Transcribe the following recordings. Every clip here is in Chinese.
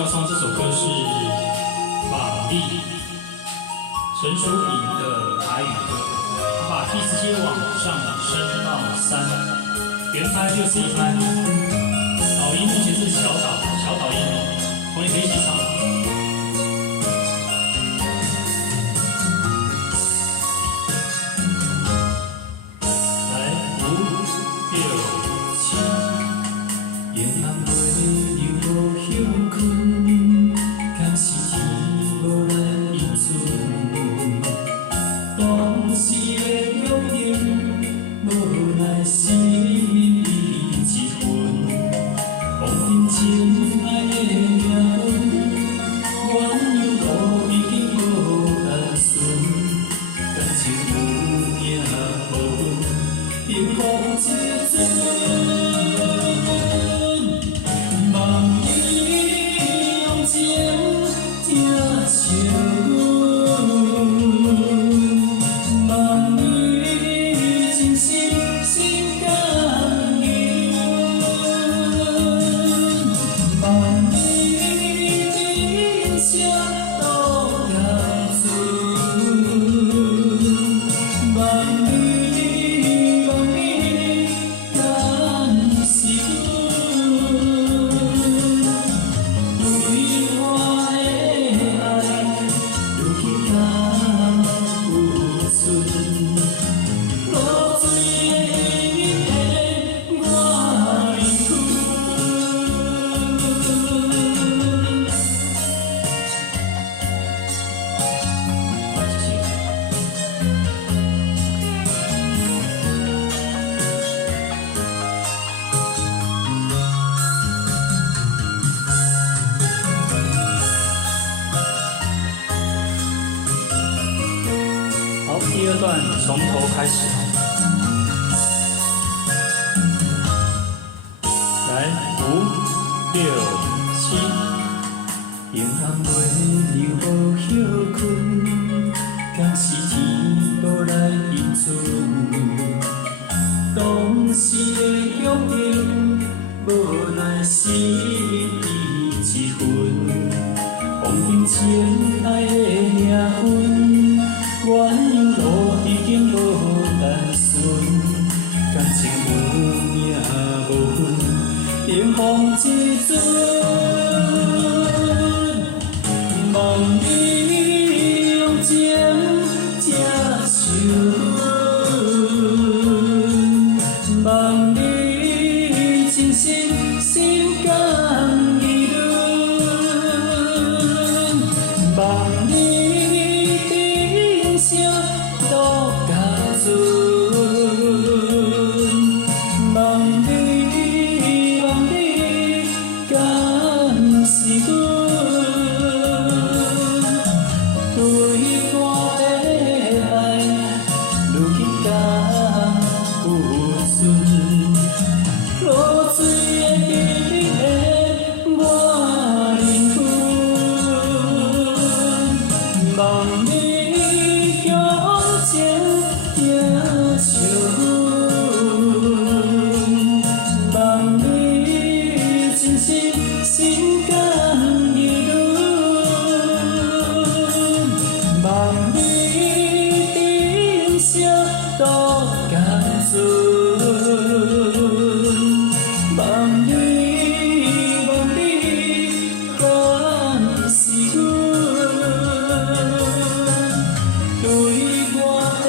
要唱这首歌是法力陈淑颖的台语歌，把 key 直接往上升到3，原拍61拍，导音目前是小导音哦，我们也可以一起唱。 第二段从头开始，来5、6、7。平暗袂流无休困，敢是天无来应准？当时的约定，无奈失去一份，风景情爱的命运。 原样路已经无单纯，感情有命无份，迎风一阵。望你用情疼惜阮，望你真心心甘意润，望你。 都加准，望你敢是阮？对我的爱，如今敢有存？落水的冰的我灵魂，望你。 望你真心心甘意润，望你珍惜都甘准，望你敢是阮？对我的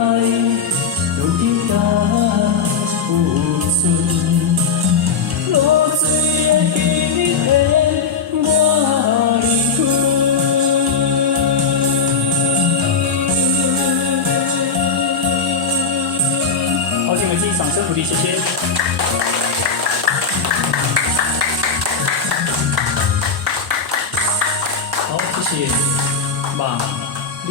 爱，如今敢有存？ 落水的彼个我灵魂。好，请为自己掌声鼓励，谢谢。好，谢谢马丽。